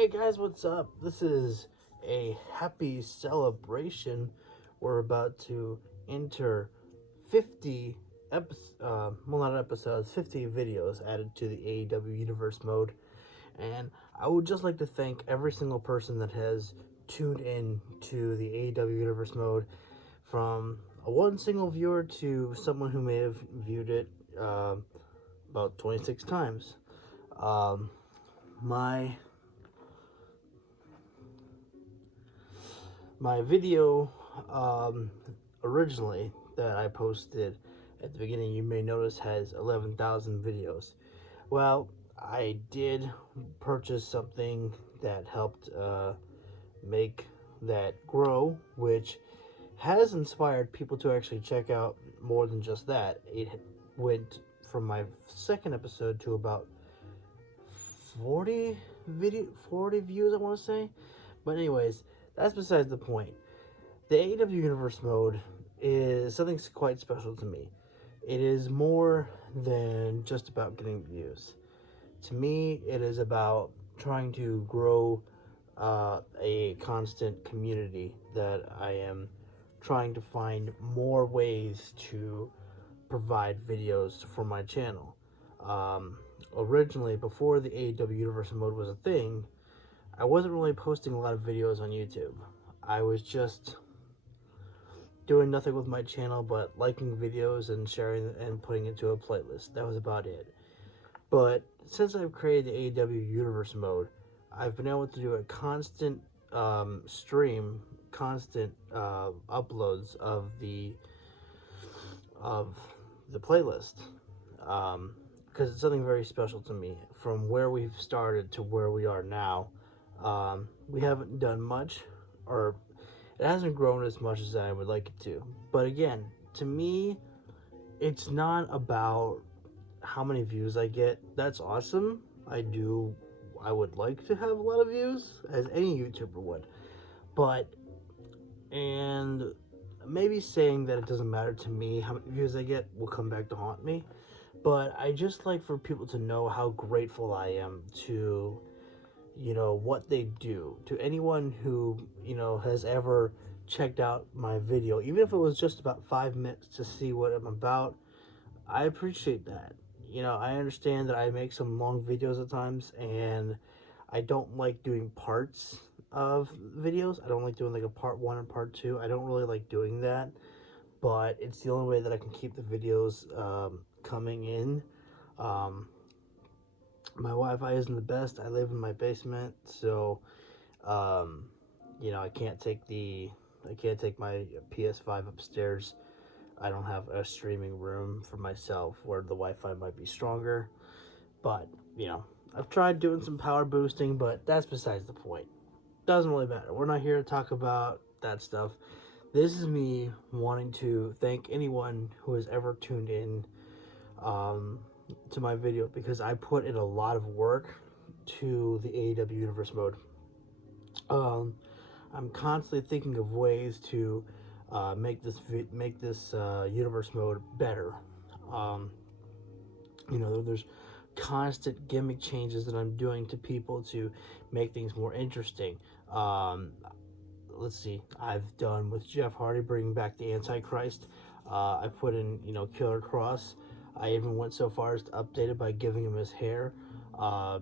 Hey guys, what's up? This is a happy celebration. We're about to enter 50 not episodes, 50 videos added to the AEW Universe Mode. And I would just like to thank every single person that has tuned in to the AEW Universe Mode, from one single viewer to someone who may have viewed it about 26 times. My video originally that I posted at the beginning, you may notice, has 11,000 videos. Well, I did purchase something that helped make that grow, which has inspired people to actually check out more than just that. It went from my second episode to about 40 views, I want to say. But anyways, that's besides the point. The AEW Universe Mode is something quite special to me. It is more than just about getting views. To me, it is about trying to grow a constant community that I am trying to find more ways to provide videos for my channel. Originally, before the AEW Universe Mode was a thing, I wasn't really posting a lot of videos on YouTube. I was just doing nothing with my channel but liking videos and sharing and putting it into a playlist. That was about it. But since I've created the AEW Universe Mode, I've been able to do a constant stream, constant uploads of the playlist, because it's something very special to me. From where we've started to where we are now, we haven't done much, or it hasn't grown as much as I would like it to. But again, to me, it's not about how many views I get. That's awesome. I would like to have a lot of views, as any YouTuber would. And maybe saying that it doesn't matter to me how many views I get will come back to haunt me. But I just like for people to know how grateful I am to, what they do. To anyone who, has ever checked out my video, even if it was just about 5 minutes to see what I'm about, I appreciate that. I understand that I make some long videos at times, and I don't like doing parts of videos. I don't like doing like a part 1 and part 2. I don't really like doing that, but it's the only way that I can keep the videos coming in. My Wi-Fi isn't the best. I live in my basement, so I can't take my PS5 upstairs. I don't have a streaming room for myself where the Wi-Fi might be stronger. But, I've tried doing some power boosting, but that's besides the point. Doesn't really matter. We're not here to talk about that stuff. This is me wanting to thank anyone who has ever tuned in to my video, because I put in a lot of work to the AEW Universe Mode. I'm constantly thinking of ways to make this universe mode better. There's constant gimmick changes that I'm doing to people to make things more interesting. Let's see, I've done with Jeff Hardy bringing back the Antichrist. I put in, Killer Cross. I even went so far as to update it by giving him his hair. I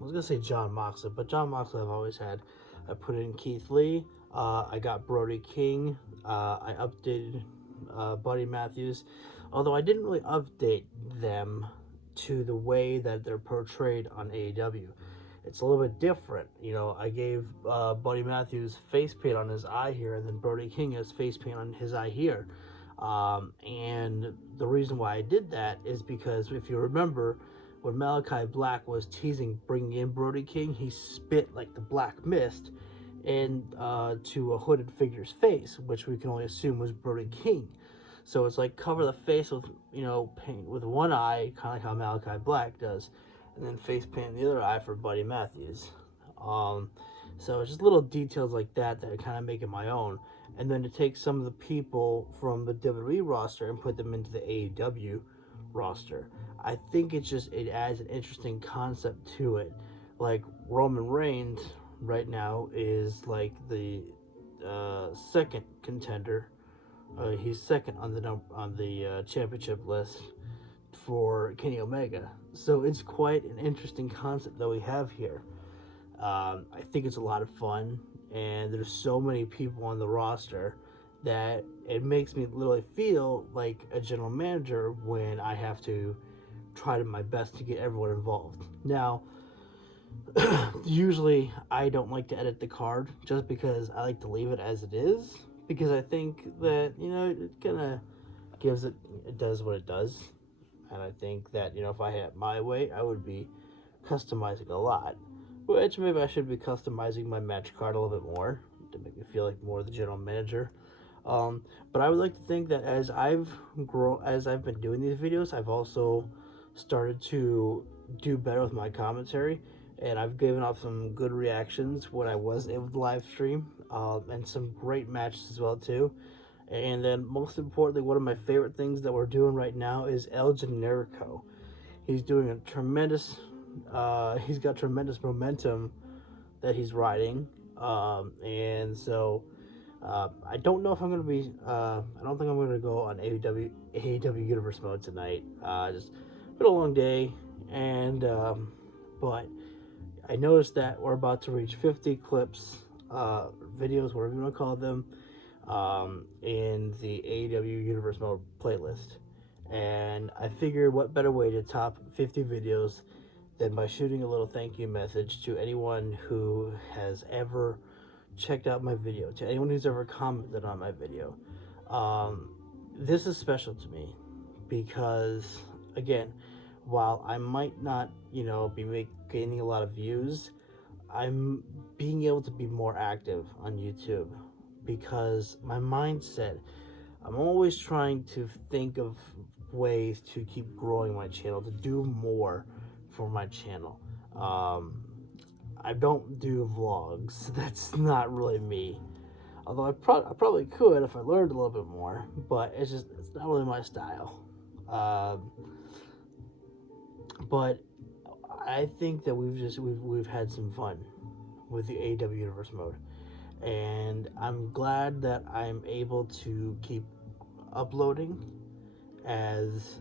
was gonna say John Moxley, but John Moxley I've always had. I put in Keith Lee. I got Brody King. I updated Buddy Matthews, although I didn't really update them to the way that they're portrayed on AEW. It's a little bit different. I gave Buddy Matthews face paint on his eye here, and then Brody King has face paint on his eye here. And the reason why I did that is because, if you remember, when Malachi Black was teasing bringing in Brody King, he spit like the black mist to a hooded figure's face, which we can only assume was Brody King. So it's like cover the face with, paint with one eye, kind of like how Malachi Black does, and then face paint the other eye for Buddy Matthews. So it's just little details like that I kind of make it my own. And then to take some of the people from the WWE roster and put them into the AEW roster. I think it adds an interesting concept to it. Like Roman Reigns right now is like the second contender. He's second on the championship list for Kenny Omega. So it's quite an interesting concept that we have here. I think it's a lot of fun, and there's so many people on the roster that it makes me literally feel like a general manager when I have to try to my best to get everyone involved. Now, usually I don't like to edit the card just because I like to leave it as it is, because I think that, it kind of it does what it does. And I think that, if I had my way, I would be customizing a lot, which maybe I should be customizing my match card a little bit more to make me feel like more the general manager. But I would like to think that as I've been doing these videos, I've also started to do better with my commentary, and I've given off some good reactions when I was able to live stream, and some great matches as well too. And then most importantly, one of my favorite things that we're doing right now is El Generico. He's doing a tremendous, he's got tremendous momentum that he's riding, and so I don't know if I'm going to be, I don't think I'm going to go on AEW Universe Mode tonight. Just been a long day, and, but I noticed that we're about to reach 50 clips, videos, whatever you want to call them, in the AEW Universe Mode playlist. And I figured what better way to top 50 videos than by shooting a little thank you message to anyone who has ever checked out my video, to anyone who's ever commented on my video. This is special to me because, again, while I might not, be gaining a lot of views, I'm being able to be more active on YouTube because my mindset, I'm always trying to think of ways to keep growing my channel, to do more for my channel. I don't do vlogs. That's not really me. Although I probably could if I learned a little bit more, but it's not really my style. But I think that we've had some fun with the AEW Universe Mode, and I'm glad that I'm able to keep uploading as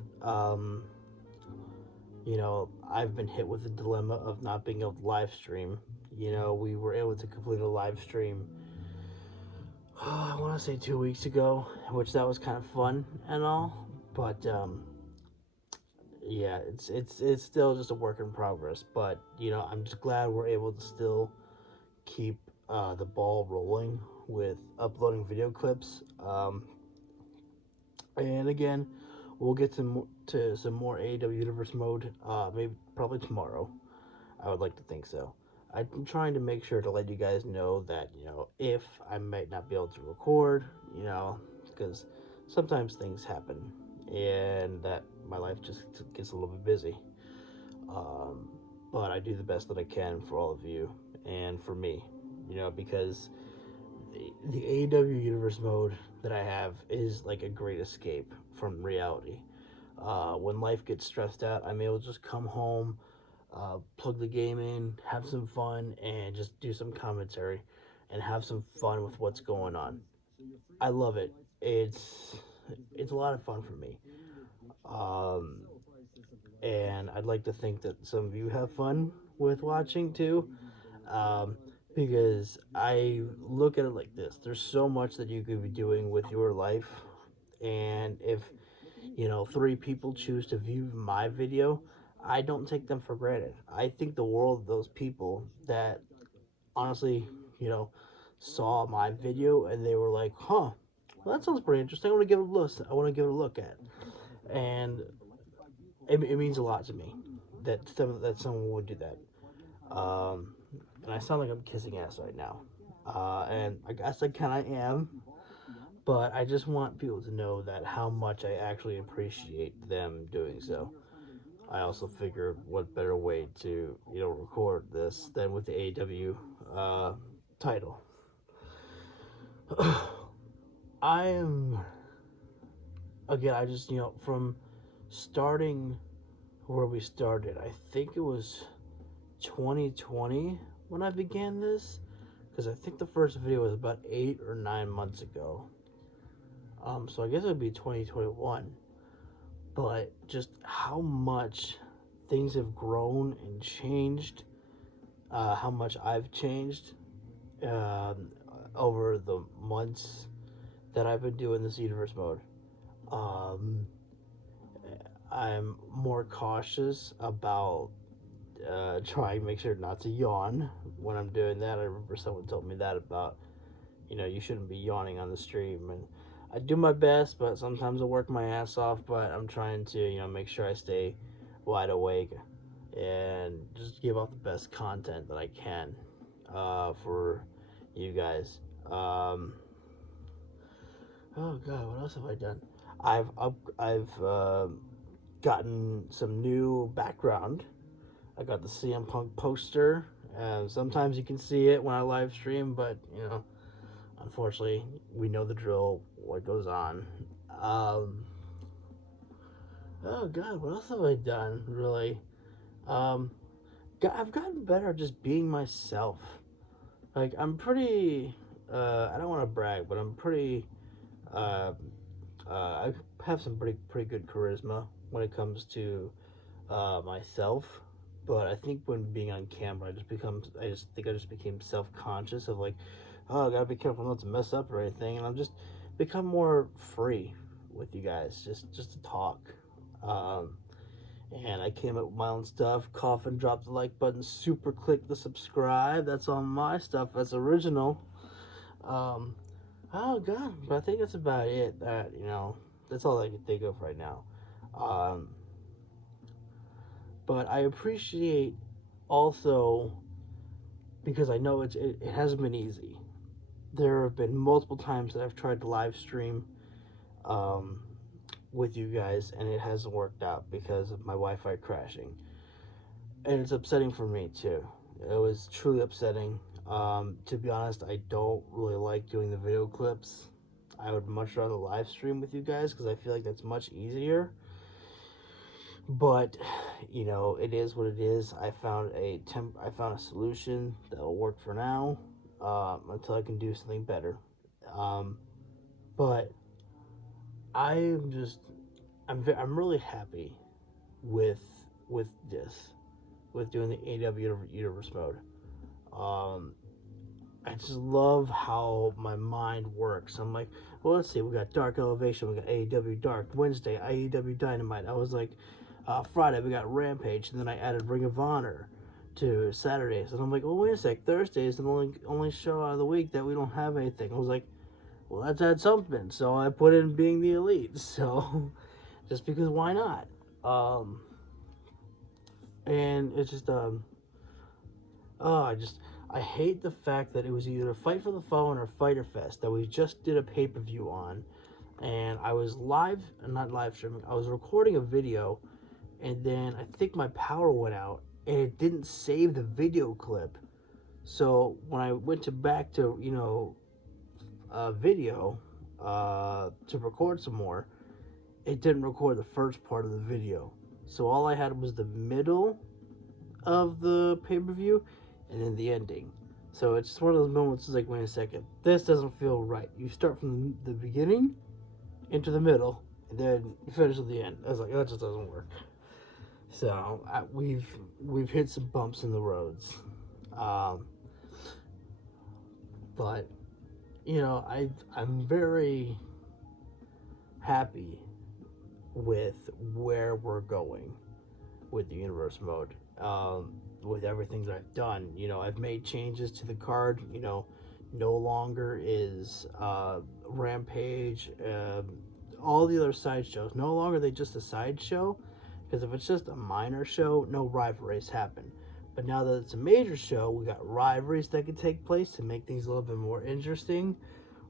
I've been hit with the dilemma of not being able to live stream. We were able to complete a live stream, I want to say 2 weeks ago, which that was kind of fun and all, but yeah, it's still just a work in progress. But I'm just glad we're able to still keep the ball rolling with uploading video clips. And again, we'll get to some more AEW Universe Mode, maybe probably tomorrow. I would like to think so. I'm trying to make sure to let you guys know that, if I might not be able to record, because sometimes things happen and that my life just gets a little bit busy. But I do the best that I can for all of you and for me, because the AEW Universe Mode that I have is like a great escape from reality. When life gets stressed out, I'm able to just come home, plug the game in, have some fun, and just do some commentary and have some fun with what's going on. I love it. It's a lot of fun for me. And I'd like to think that some of you have fun with watching too. Because I look at it like this. There's so much that you could be doing with your life, and if 3 people choose to view my video, I don't take them for granted. I think the world of those people that honestly, saw my video and they were like, huh, well, that sounds pretty interesting. I want to give it a look at. And it means a lot to me that someone would do that. And I sound like I'm kissing ass right now. And I guess I kind of am. But I just want people to know that how much I actually appreciate them doing so. I also figured what better way to, record this than with the AEW title. I am, again, I just, from starting where we started, I think it was 2020 when I began this, because I think the first video was about 8 or 9 months ago. So I guess it would be 2021. But just how much things have grown and changed, how much I've changed over the months that I've been doing this universe mode. I'm more cautious about trying to make sure not to yawn when I'm doing that. I remember someone told me that about, you shouldn't be yawning on the stream, and I do my best, but sometimes I work my ass off, but I'm trying to, make sure I stay wide awake and just give out the best content that I can for you guys. Oh God, what else have I done? I've gotten some new background. I got the CM Punk poster. Sometimes you can see it when I live stream, but unfortunately, we know the drill, what goes on. Oh God, what else have I done, really? I've gotten better at just being myself. Like, I'm pretty, I don't want to brag, but I'm pretty, I have some pretty good charisma when it comes to myself. But I think when being on camera, I just became self-conscious of, like, oh, I gotta be careful not to mess up or anything, and I'm just become more free with you guys, just to talk. And I came up with my own stuff. Coffin, drop the like button, super click the subscribe. That's all my stuff. That's original. Oh God, but I think that's about it. That's all I can think of right now. But I appreciate also, because I know it hasn't been easy. There have been multiple times that I've tried to live stream with you guys, and it hasn't worked out because of my Wi-Fi crashing. And it's upsetting for me too. It was truly upsetting. To be honest, I don't really like doing the video clips. I would much rather live stream with you guys because I feel like that's much easier. But it is what it is. I found a solution that will work for now, until I can do something better. But I'm really happy with doing the AEW Universe Mode. I just love how my mind works. I'm like, well, let's see, we got Dark Elevation, we got AEW Dark, Wednesday, AEW Dynamite. I was like, Friday, we got Rampage, and then I added Ring of Honor to Saturdays. And I'm like, well, wait a sec, Thursday is the only show out of the week that we don't have anything. I was like, well, let's add something. So I put in Being the Elite. So, just because, why not? And it's just, I hate the fact that it was either Fight for the Fallen or Fighter Fest that we just did a pay-per-view on. And I was not live streaming, I was recording a video, and then I think my power went out, and it didn't save the video clip. So when I went back to, video, to record some more, it didn't record the first part of the video. So all I had was the middle of the pay-per-view, and then the ending. So it's just one of those moments, it's like, wait a second, this doesn't feel right. You start from the beginning into the middle, and then you finish at the end. I was like, that just doesn't work. So we've hit some bumps in the roads, but I'm very happy with where we're going with the Universe Mode. With everything that I've done, I've made changes to the card. No longer is Rampage, all the other side shows, no longer are they just a side show, because if it's just a minor show, no rivalries happen. But now that it's a major show, we got rivalries that can take place to make things a little bit more interesting.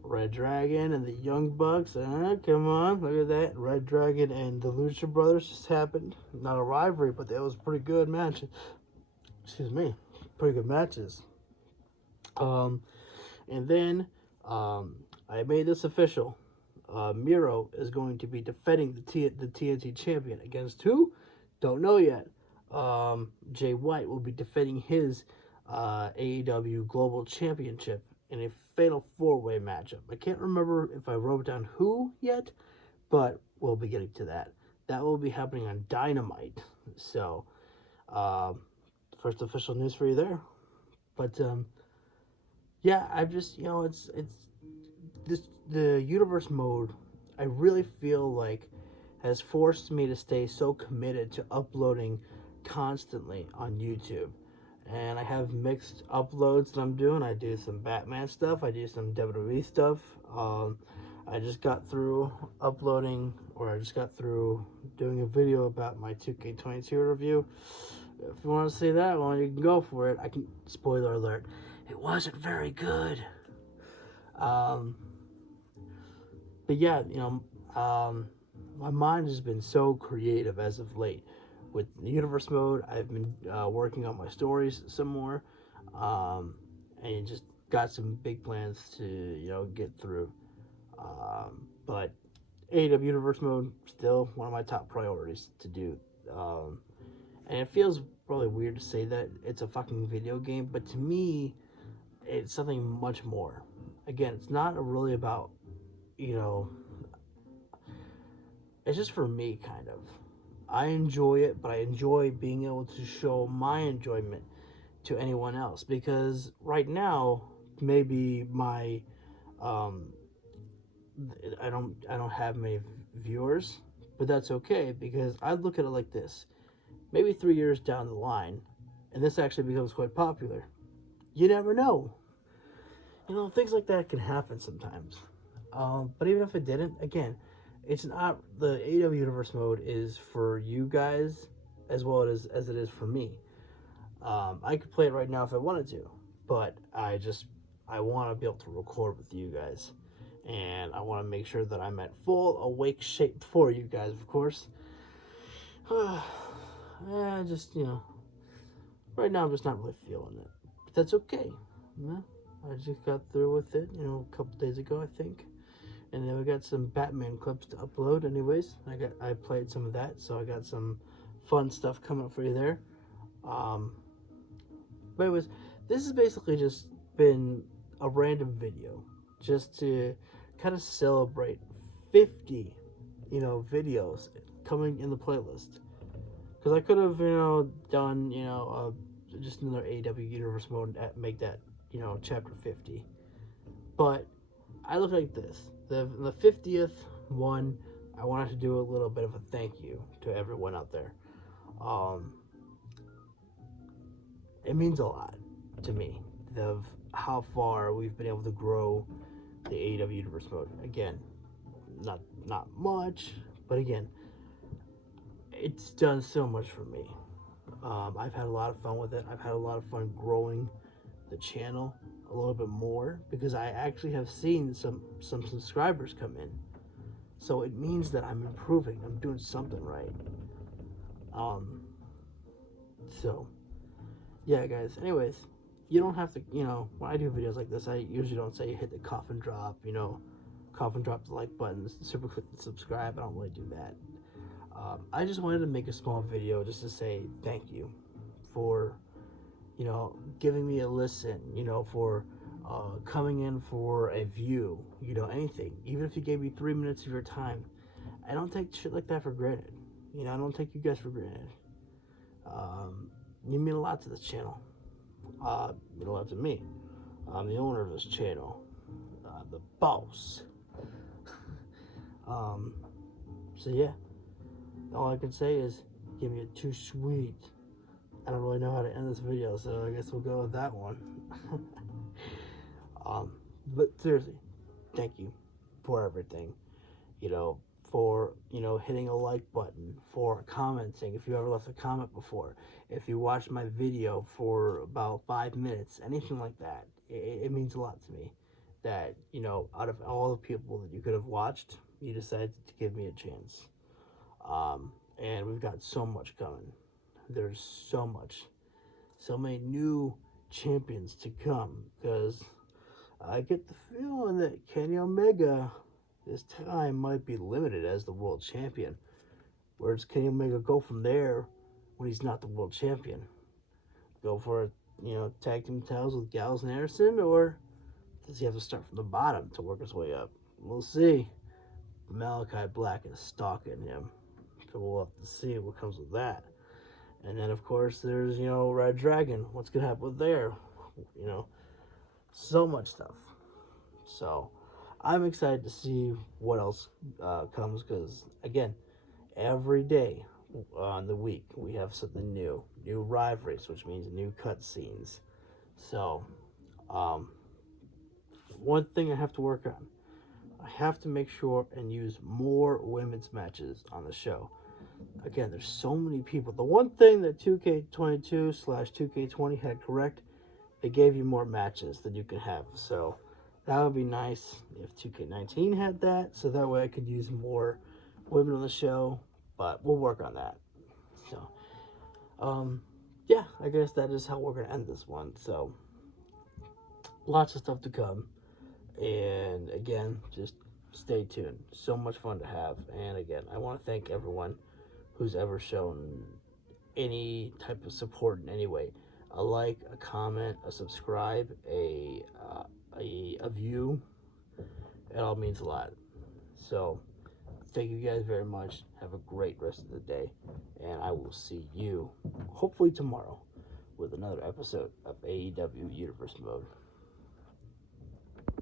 Red Dragon and the Young Bucks, come on, look at that. Red Dragon and the Lucha Brothers just happened. Not a rivalry, but that was pretty good match. Excuse me, pretty good matches. And then I made this official. Miro is going to be defending the TNT champion against who? Don't know yet. Jay White will be defending his AEW Global Championship in a fatal four-way matchup. I can't remember if I wrote down who yet, but we'll be getting to that. That will be happening on Dynamite. So, first official news for you there. But yeah, I've just it's this the universe mode. I really feel like has forced me to stay so committed to uploading constantly on YouTube. And I have mixed uploads that I'm doing. I do some Batman stuff. I do some WWE stuff. I just got through uploading, or I just got through doing a video about my 2K22 review. If you want to see that one, you can go for it. I can, spoiler alert, it wasn't very good. But yeah, my mind has been so creative as of late. With the universe mode, I've been working on my stories some more, and just got some big plans to get through. But AEW Universe Mode still one of my top priorities to do. And it feels probably weird to say that it's a fucking video game, but to me, it's something much more. Again, it's not really about, it's just for me, kind of. I enjoy it, but I enjoy being able to show my enjoyment to anyone else, because right now, maybe my, I don't have many viewers, but that's okay, because I look at it like this. Maybe 3 years down the line, and this actually becomes quite popular. You never know. Things like that can happen sometimes. But even if it didn't, again, it's not, the AEW Universe Mode is for you guys as well as it is for me. I could play it right now if I wanted to, but I want to be able to record with you guys, and I want to make sure that I'm at full awake shape for you guys, of course. Right now I'm just not really feeling it, but that's okay. I just got through with it, a couple days ago, I think. And then we got some Batman clips to upload anyways. I played some of that, so I got some fun stuff coming up for you there. But anyways, this has basically just been a random video just to kind of celebrate 50, videos coming in the playlist. Because I could have, done, just another AEW Universe Mode and make that, chapter 50. But I look like this. The 50th one, I wanted to do a little bit of a thank you to everyone out there. It means a lot to me of how far we've been able to grow the AEW Universe Mode. Again, not much, but again, it's done so much for me. I've had a lot of fun with it. I've had a lot of fun growing the channel a little bit more, because I actually have seen some subscribers come in. So it means that I'm improving. I'm doing something right. So, yeah, guys. Anyways, you don't have to, when I do videos like this, I usually don't say hit the coffin drop, coffin drop the like button, super click the subscribe. I don't really do that. I just wanted to make a small video just to say thank you for, giving me a listen, for coming in for a view, anything. Even if you gave me 3 minutes of your time, I don't take shit like that for granted. I don't take you guys for granted. You mean a lot to this channel. You mean a lot to me. I'm the owner of this channel. The boss. So yeah. All I can say is, give me a too sweet. I don't really know how to end this video, so I guess we'll go with that one. But seriously, thank you for everything. For, hitting a like button, for commenting, if you ever left a comment before, if you watched my video for about 5 minutes, anything like that, it means a lot to me that, out of all the people that you could have watched, you decided to give me a chance. And we've got so much coming. There's so many new champions to come, because I get the feeling that Kenny Omega this time might be limited as the world champion. Where does Kenny Omega go from there? when he's not the world champion? Go for a, tag team titles with Gallows and Anderson, or does he have to start from the bottom to work his way up? We'll see. Malachi Black is stalking him, so we'll have to see what comes with that. And then, of course, there's, Red Dragon. What's going to happen with there? So much stuff. So, I'm excited to see what else comes, because, again, every day on the week, we have something new. New rivalries, which means new cutscenes. So, one thing I have to work on. I have to make sure and use more women's matches on the show. Again, there's so many people. The one thing that 2K22/2K20 had correct, they gave you more matches than you can have. So that would be nice if 2K19 had that, so that way I could use more women on the show. But we'll work on that. So, yeah, I guess that is how we're going to end this one. So, lots of stuff to come. And again, just stay tuned. So much fun to have. And again, I want to thank everyone who's ever shown any type of support in any way. A like, a comment, a subscribe, a view. It all means a lot. So, thank you guys very much. Have a great rest of the day. And I will see you, hopefully tomorrow, with another episode of AEW Universe Mode.